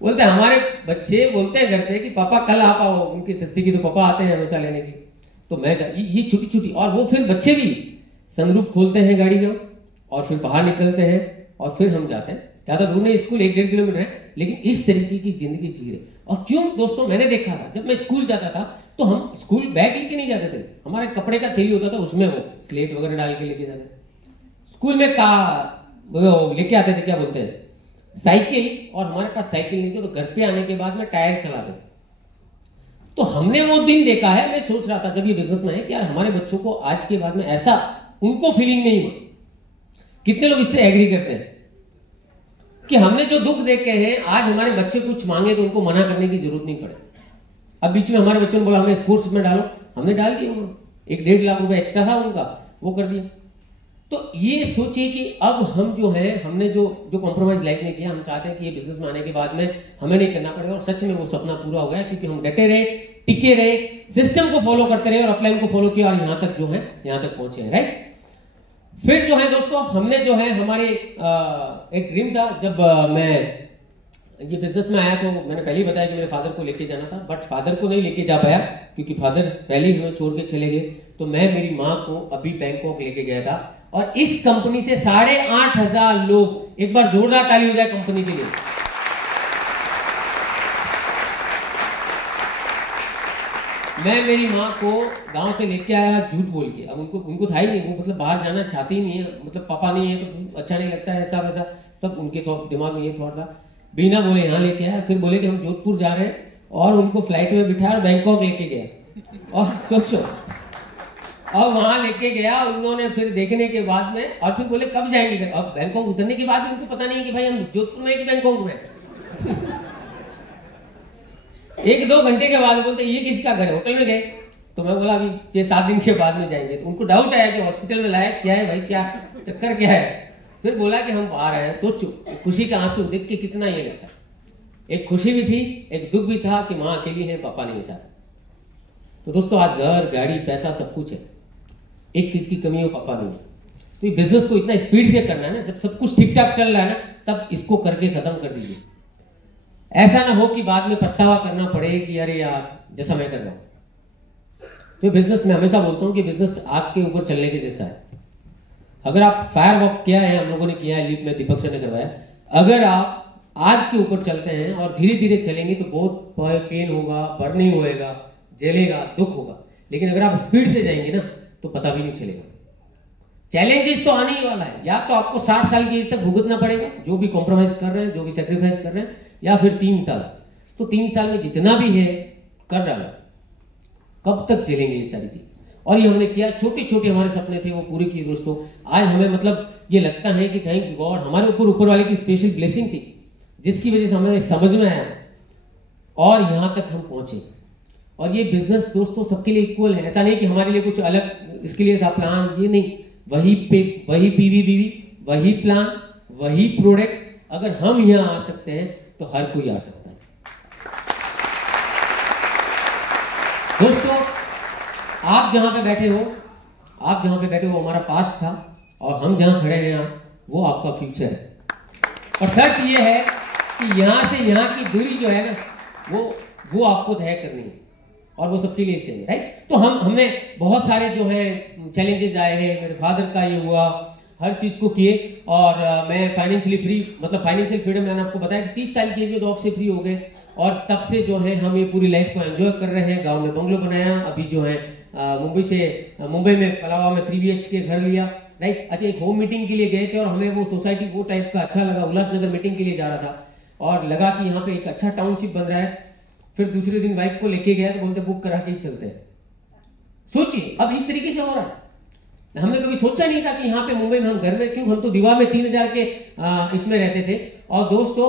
बोलते हमारे बच्चे बोलते हैं घर पे कि पापा कल आप आओ, उनकी षष्ठी की तो पापा आते हैं हमेशा लेने की। तो मैं ये छोटी छोटी, और वो फिर बच्चे भी सनरूफ खोलते हैं गाड़ी का और फिर बाहर निकलते हैं और फिर हम जाते हैं। ज्यादा दूर नहीं, स्कूल 1-1.5 किलोमीटर है, लेकिन इस तरीके की जिंदगी जी रहे। और क्यों दोस्तों, मैंने देखा था जब मैं स्कूल जाता था तो हम स्कूल बैग लेके नहीं जाते थे, हमारे कपड़े का थैली होता था, उसमें वो स्लेट वगैरह डाल के लेके जाते। स्कूल में लेके आते थे, क्या बोलते हैं, साइकिल। और हमारे पास साइकिल नहीं थी, तो घर पे आने के बाद में टायर चलाते। तो हमने वो दिन देखा है। मैं सोच रहा था जब ये बिजनेस में है कि यार हमारे बच्चों को आज के बाद में ऐसा उनको फीलिंग नहीं हुआ। कितने लोग इससे एग्री करते हैं कि हमने जो दुख देखे हैं, आज हमारे बच्चे कुछ मांगे तो उनको मना करने की जरूरत नहीं पड़े। अब बीच में हमारे बच्चों ने बोला हमें स्पोर्ट्स में डालो, हमने डाल दिया। 1-1.5 लाख रुपए एक्स्ट्रा था उनका, वो कर दिया। तो ये सोचिए कि अब हम जो है, हमने जो कॉम्प्रोमाइज लाइफ में किया, हम चाहते हैं कि ये बिजनेस में आने के बाद में हमें नहीं करना पड़ेगा। और सच में वो सपना पूरा हो गया, क्योंकि हम डटे रहे, टिके रहे, सिस्टम को फॉलो करते रहे और अपलाइन को फॉलो किया और यहां तक जो है, यहां तक पहुंचे हैं, राइट। फिर जो है दोस्तों, हमने जो है हमारी एक ड्रीम था, जब मैं ये बिजनेस में आया तो मैंने पहले ही बताया कि मेरे फादर को लेके जाना था, बट फादर को नहीं लेके जा पाया क्योंकि फादर पहले ही हमें छोड़ के चले गए। तो मैं मेरी माँ को अभी बैंकॉक लेके गया था, और इस कंपनी से 8,500 लोग, एक बार जोरदार ताली हो जाए कंपनी के लिए। मैं मेरी माँ को गांव से लेके आया झूठ बोल के। अब उनको था ही नहीं, वो मतलब बाहर जाना चाहती ही नहीं है, मतलब पापा नहीं है तो अच्छा नहीं लगता है, ऐसा वैसा सब उनके दिमाग में ये थॉट था। बिना बोले यहाँ लेके आया, फिर बोले कि हम जोधपुर जा रहे हैं, और उनको फ्लाइट में बिठाया और बैंकॉक लेके गया। और सोचो, अब वहां लेके गया उन्होंने, फिर देखने के बाद में, और फिर बोले कब जाएंगे। अब बैंकॉक उतरने के बाद उनको पता नहीं है कि भाई हम जोधपुर में कि बैंकॉक में। 1-2 घंटे के बाद बोलते ये किसका घर है, होटल में गए। तो मैं बोला अभी 6-7 दिन के बाद में जाएंगे। तो उनको डाउट आया कि हॉस्पिटल में लाया क्या है भाई, क्या चक्कर क्या है। फिर बोला कि हम बाहर आए हैं। सोचो, खुशी का आंसू देख के कितना ये लगता है। एक खुशी भी थी, एक दुख भी था कि माँ अकेली है, पापा नहीं साथ। तो दोस्तों, आज घर, गाड़ी, पैसा सब कुछ है, एक चीज की कमी है, पापा नहीं है। तो ये बिजनेस को इतना स्पीड से करना है ना, जब सब कुछ ठीक ठाक चल रहा है ना, तब इसको करके खत्म कर दीजिए। ऐसा ना हो कि बाद में पछतावा करना पड़े कि अरे यार, जैसा मैं कर रहा हूं। तो बिजनेस में हमेशा बोलता हूं कि बिजनेस आग के ऊपर चलने के जैसा है। अगर आप फायर वॉक किया है, हम लोगों ने किया है, लीप में दीपक सर ने करवाया, अगर आप आग के ऊपर चलते हैं और धीरे धीरे चलेंगे तो बहुत पेन होगा, बर्निंग होएगा, जलेगा, दुख होगा। लेकिन अगर आप स्पीड से जाएंगे ना तो पता भी नहीं चलेगा। चैलेंजेस तो आने ही वाला है, या तो आपको 60 साल की एज तक भुगतना पड़ेगा, जो भी कॉम्प्रोमाइज कर रहे हैं, जो भी सेक्रीफाइस कर रहे हैं, या फिर 3 साल। तो 3 साल में जितना भी है कर डालो। कब तक चलेंगे ये सारी चीज। और ये हमने किया, छोटे छोटे हमारे सपने थे वो पूरे किए दोस्तों। आज हमें मतलब ये लगता है कि थैंक्स गॉड, हमारे ऊपर वाले की स्पेशल ब्लेसिंग थी, जिसकी वजह से हमें समझ में आया और यहां तक हम पहुंचे। और ये बिजनेस दोस्तों सबके लिए इक्वल है, ऐसा नहीं कि हमारे लिए कुछ अलग इसके लिए था प्लान, ये नहीं। वही पीवी, वही प्लान, वही प्रोडक्ट्स। अगर हम यहां आ सकते हैं तो हर कोई आ सकता है। दोस्तों, आप जहां पे बैठे हो हमारा पास्ट था, और हम जहां खड़े हैं यहाँ, वो आपका फ्यूचर है। और शर्त ये है कि यहां से यहां की दूरी जो है ना, वो आपको तय करनी है, और वो सबके लिए सेम है, राइट। तो हमने बहुत सारे जो है चैलेंजेस आए हैं, मेरे फादर का ये हुआ, हर चीज को किए। और मैं फाइनेंशियली फ्री, मतलब फाइनेंशियल फ्रीडम मैंने आपको बताया कि 30 साल की एज में जॉब से फ्री हो गए, और तब से जो है हम ये पूरी लाइफ को एंजॉय कर रहे हैं। गांव में बंगलो बनाया, अभी जो है मुंबई में पलावा में 3 BHK घर लिया, राइट। अच्छा, एक होम मीटिंग के लिए गए थे और हमें वो सोसाइटी वो टाइप का अच्छा लगा, उल्लासनगर मीटिंग के लिए जा रहा था, और लगा कि यहाँ पे एक अच्छा टाउनशिप बन रहा है। फिर दूसरे दिन वाइफ को लेके गया तो बोलते बुक करा के ही चलते हैं। सोचिए, अब इस तरीके से हो रहा है। हमने कभी सोचा नहीं था कि यहाँ पे मुंबई में हम घर में क्यों, हम तो दीवार में 3000 के इसमें रहते थे। और दोस्तों,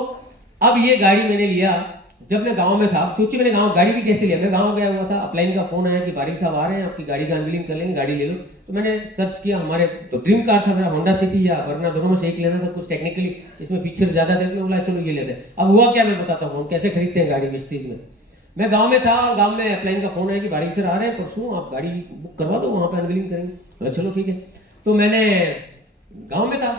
अब ये गाड़ी मैंने लिया जब मैं गांव में था। सोचिए, मैंने गाड़ी भी कैसे लिया। मैं गांव गया हुआ था, अपलाइन का फोन आया कि बारिक साहब आ रहे हैं, आपकी गाड़ी का अनवीलिंग कर लेंगे, गाड़ी ले लो। तो मैंने सर्च किया, हमारे तो ड्रीम कार था मेरा, होंडा सिटी या वरना, दोनों में से एक लेना था। कुछ टेक्निकली इसमें फीचर ज्यादा थे, बोला चलो ये लेते हैं। अब हुआ क्या, मैं बताता हूँ कैसे खरीदते हैं गाड़ी वेस्टेज में। मैं गांव में था और गांव में अपलाइन का फोन आया कि बारिक सर आ रहे हैं परसों, आप गाड़ी बुक करवा दो, वहां पे अनवीलिंग करेंगे। बोला चलो ठीक है। तो मैंने गांव में था,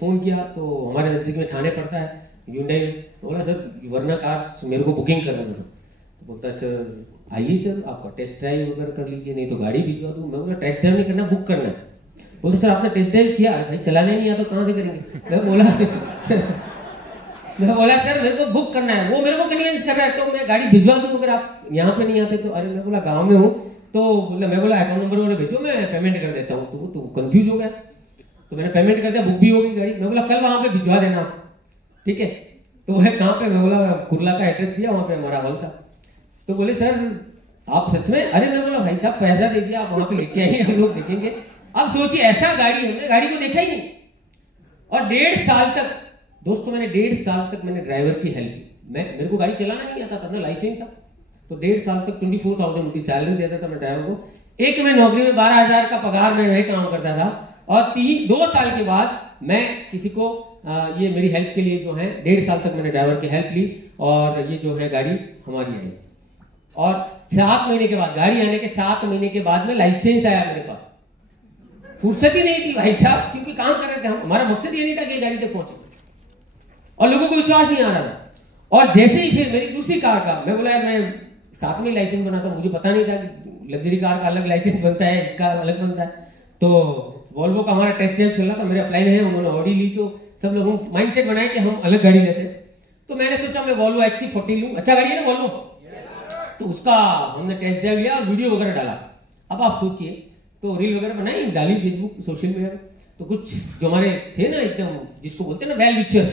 फोन किया, तो हमारे नजदीक में थाने पड़ता है Hyundai में। बोला सर वरना कार मेरे को बुकिंग करना था। तो बोलता है सर आइए सर, आपका टेस्ट ड्राइव वगैरह कर लीजिए, नहीं तो गाड़ी भिजवा दूं। मैं बोला टेस्ट ड्राइव नहीं करना, बुक करना है। बोलते सर आपने टेस्ट ड्राइव किया? भाई चलाने नहीं आता, कहाँ से करेंगे। मैं बोला सर मेरे को बुक करना है, वो मेरे को कन्विंस कर रहा है, तो मैं गाड़ी भिजवा दूं अगर आप यहाँ पे नहीं आते तो। अरे मैं बोला गाँव में हूँ, तो मैं बोला अकाउंट नंबर वगैरह भेजो, मैं पेमेंट कर देता हूँ। तो वो कंफ्यूज हो गया, तो मैंने पेमेंट कर दिया, बुक भी हो गई गाड़ी। मैं बोला कल वहां पे भिजवा देना आप, ठीक है। तो वह कहाँ पे, मैं बोला कुर्ला का एड्रेस दिया, वहां पे हमारा हॉल था। तो बोले सर आप सच में? अरे मैं बोला भाई साहब पैसा दे दिया, आप वहां पे लेके आइए, हम लोग देखेंगे। अब सोचिए, ऐसा गाड़ी, हमने गाड़ी को देखा ही नहीं। और 1.5 साल तक दोस्तों, मैंने 1.5 साल तक मैंने ड्राइवर की हेल्प की। मेरे को गाड़ी चलाना नहीं आता था ना, लाइसेंस था। तो 1.5 साल तक 24,000 रुपीज सैलरी देता था मैं ड्राइवर को। एक मैं नौकरी में 12,000 का पगार में वही काम करता था। और 2 साल के बाद मैं किसी को ये मेरी हेल्प के लिए जो है 1.5 साल तक मैंने ड्राइवर की हेल्प ली, और ये जो है गाड़ी हमारी आई। और 7 महीने के बाद, गाड़ी आने के 7 महीने के बाद में लाइसेंस आया मेरे पास। फुर्सत ही नहीं थी भाई साहब, क्योंकि काम कर रहे थे हम। हमारा मकसद ये नहीं था कि गाड़ी तक पहुंचे, और लोगों को विश्वास नहीं आ रहा था। और जैसे ही फिर मेरी दूसरी कार का, मैं बोला यार मैं साथ में लाइसेंस बनाता हूँ, मुझे पता नहीं था कि लग्जरी कार का अलग लाइसेंस बनता है, इसका अलग बनता है। तो वॉल्वो का हमारा टेस्ट ड्राइव चल रहा था, मेरे अप्लाई में है, उन्होंने ऑडी ली, तो सब लोगों माइंड सेट बनाए कि हम अलग गाड़ी लेते हैं। तो मैंने सोचा मैं वॉल्वो XC40 लूँ, अच्छा गाड़ी है ना वॉल्वो। तो उसका हमने टेस्ट ड्राइव लिया और वीडियो वगैरह डाला। अब आप सोचिए, तो रील वगैरह बनाई, डाली फेसबुक सोशल मीडिया पे। तो कुछ जो हमारे थे ना एकदम, जिसको बोलते हैं ना वेल विचर्स,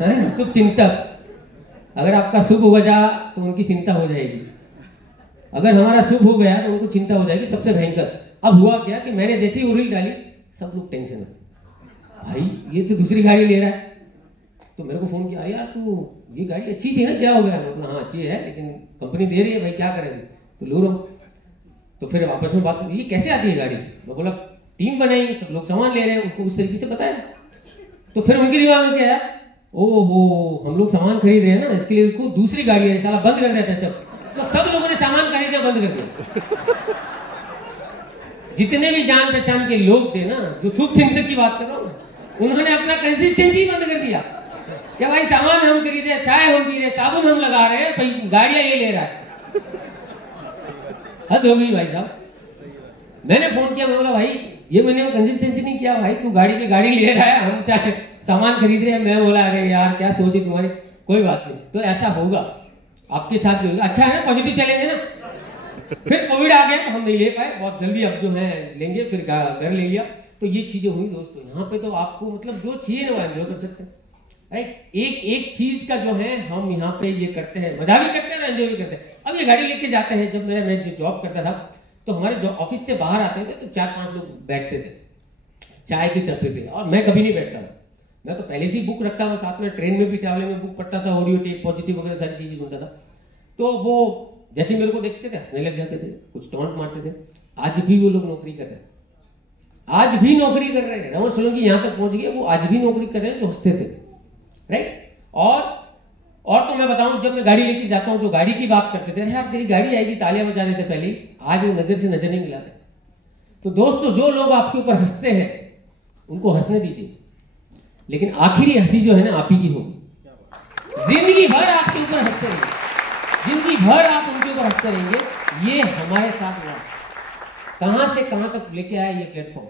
है ना, शुभ चिंतक, अगर आपका शुभ हो जा तो उनकी चिंता हो जाएगी, अगर हमारा शुभ हो गया तो उनको चिंता हो जाएगी सबसे भयंकर। अब हुआ क्या कि मैंने जैसे ही वो रील डाली, सब लोग टेंशन में, भाई ये तो दूसरी गाड़ी ले रहा है। तो मेरे को फोन किया, यार तू ये गाड़ी अच्छी थी ना, क्या हो गया? मैं बोला हाँ अच्छी है, लेकिन कंपनी दे रही है भाई, क्या करेंगे, तो लो रहा हूँ। तो फिर आपस में बात करी, ये कैसे आती है गाड़ी? मैं बोला टीम बनाई, सब लोग सामान ले रहे हैं, उनको उस तरीके से बताया। तो फिर उनके दिमाग में क्या है, ओहो हम लोग सामान खरीद रहे हैं ना, इसके लिए उनको दूसरी गाड़ी है, साला बंद कर देता है सब। तो सब लोगों ने सामान खरीदना बंद कर दिया। जितने भी जान पहचान के लोग थे ना, जो शुभ चिंतक की बात कर रहा हूं ना, उन्होंने अपना कंसिस्टेंसी बंद कर दिया। क्या भाई सामान हम खरीदे, चाय हम पी रहे, साबुन हम लगा रहे हैं, गाड़ियां ये ले रहा है, हद हो गई भाई साहब। मैंने फोन किया, मैं बोला भाई ये मैंने कंसिस्टेंसी नहीं किया भाई, तू गाड़ी पे गाड़ी ले रहा है, हम चाहे सामान खरीद रहे हैं। मैं बोला अरे यार क्या सोचे तुम्हारी, कोई बात नहीं, तो ऐसा होगा आपके साथ भी होगा। अच्छा है ना, पॉजिटिव चलेंगे ना। फिर कोविड आ गया तो हम नहीं ले पाए, बहुत जल्दी अब जो है लेंगे, फिर घर ले लिया। तो ये चीजें हुई दोस्तों, यहाँ पे तो आपको मतलब जो चाहिए ना वो एंजॉय कर सकते हैं, राइट। एक एक चीज का जो है हम यहाँ पे ये करते हैं, मजा भी करते हैं, एंजॉय भी करते हैं। अब ये गाड़ी लेके जाते हैं, जब मैं जो जॉब करता था, तो हमारे ऑफिस से बाहर आते थे तो 4-5 लोग बैठते थे चाय के टप्पे पे, और मैं कभी नहीं बैठता था। मैं तो पहले से ही बुक रखता था साथ में, ट्रेन में भी ट्रैवल में बुक पढ़ता था, ऑडियो टेप पॉजिटिव वगैरह सारी चीजें सुनता था। तो वो जैसे मेरे को देखते थे हंसने लग जाते थे, कुछ टॉन्ट मारते थे। आज भी वो लोग नौकरी कर रहे हैं, आज भी नौकरी कर रहे हैं। रमन सोलंकी यहाँ तक पहुंच गए, वो आज भी नौकरी कर रहे हैं, जो हंसते थे, राइट। और तो मैं बताऊं, जब मैं गाड़ी लेके जाता हूं, जो गाड़ी की बात करते थे, यार तेरी गाड़ी आएगी, तालियां बजा देते पहले ही, आज वो नजर से नजर नहीं मिलाते। तो दोस्तों जो लोग आपके ऊपर हंसते हैं उनको हंसने दीजिए, लेकिन आखिरी हंसी जो है ना आप ही की होगी। जिंदगी भर आपके ऊपर हंसते रहेंगे, जिंदगी भर आप उनके ऊपर हंसते रहेंगे। ये हमारे साथ हुआ, कहां से कहां तक लेके आया ये प्लेटफॉर्म।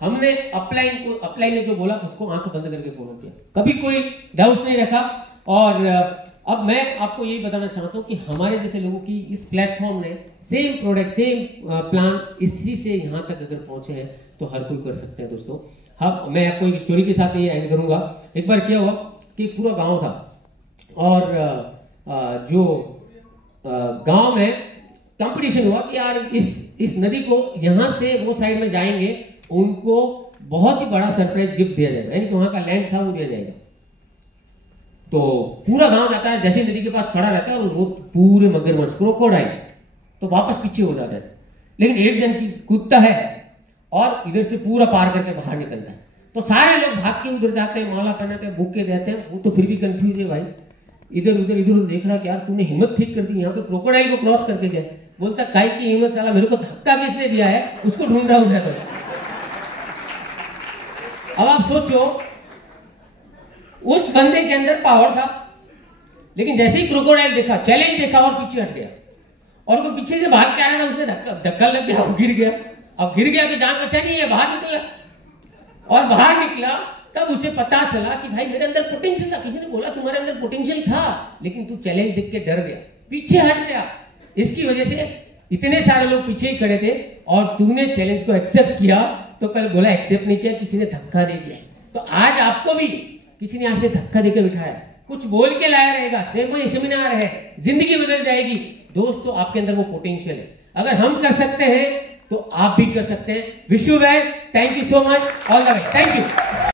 हमने अपलाइन ने जो बोला उसको आंख बंद करके फॉलो किया, कभी कोई डाउट्स नहीं रखा। और अब मैं आपको यही बताना चाहता हूं कि हमारे जैसे लोगों की इस प्लेटफॉर्म ने सेम प्रोडक्ट, सेम प्लान, इसी से यहां तक अगर पहुंचे हैं तो हर कोई कर सकते हैं दोस्तों। हाँ, मैं आपको एक स्टोरी के साथ ये एंड करूंगा। एक बार क्या हुआ कि पूरा गांव था, और जो गांव में कंपटीशन हुआ कि यार इस नदी को यहां से वो साइड में जाएंगे, उनको बहुत ही बड़ा सरप्राइज गिफ्ट दिया जाएगा, यानी कि वहां का लैंड था वो दिया जाएगा। तो पूरा गांव जाता है, जैसे नदी के पास खड़ा रहता है, और वो पूरे मगरमच्छ क्रोकोडाइल तो वापस पीछे हो जाता है, लेकिन एक जन की कूदता है और इधर से पूरा पार करके बाहर निकलता है। तो सारे लोग भाग के उधर जाते हैं, माला पहनाते हैं, बुक के देते हैं। वो तो फिर भी कंफ्यूज है भाई, इधर उधर देख रहा कि यार तूने हिम्मत ठीक कर दी, यहाँ पे क्रोकोडाइल को क्रॉस करके गया। बोलता काय की हिम्मत, साला मेरे को धक्का किसने दिया है, उसको ढूंढ रहा हूं मैं तो। अब आप सोचो, उस बंदे के अंदर पावर था, लेकिन जैसे ही क्रोकोडाइल देखा, चैलेंज देखा और पीछे हट गया, और वो पीछे से भाग के आ रहा था, उसमें धक्का लग गया, गिर गया। अब गिर गया तो जान बचा नहीं है, बाहर निकला, और बाहर निकला तब उसे पता चला कि भाई मेरे अंदर पोटेंशियल था। किसी ने बोला तुम्हारे अंदर पोटेंशियल था, लेकिन तू चैलेंज देख के डर गया, पीछे हट गया। इसकी वजह से इतने सारे लोग पीछे ही खड़े थे, और तूने चैलेंज को एक्सेप्ट किया, तो कल बोला एक्सेप्ट नहीं किया, किसी ने धक्का दे दिया। तो आज आपको भी किसी ने यहां से धक्का देकर बिठाया, कुछ बोल के लाया रहेगा, सेमिनार है, जिंदगी बदल जाएगी। दोस्तों आपके अंदर वो पोटेंशियल है, अगर हम कर सकते हैं तो आप भी कर सकते हैं। Wish you well, thank you so much, all the best, thank you.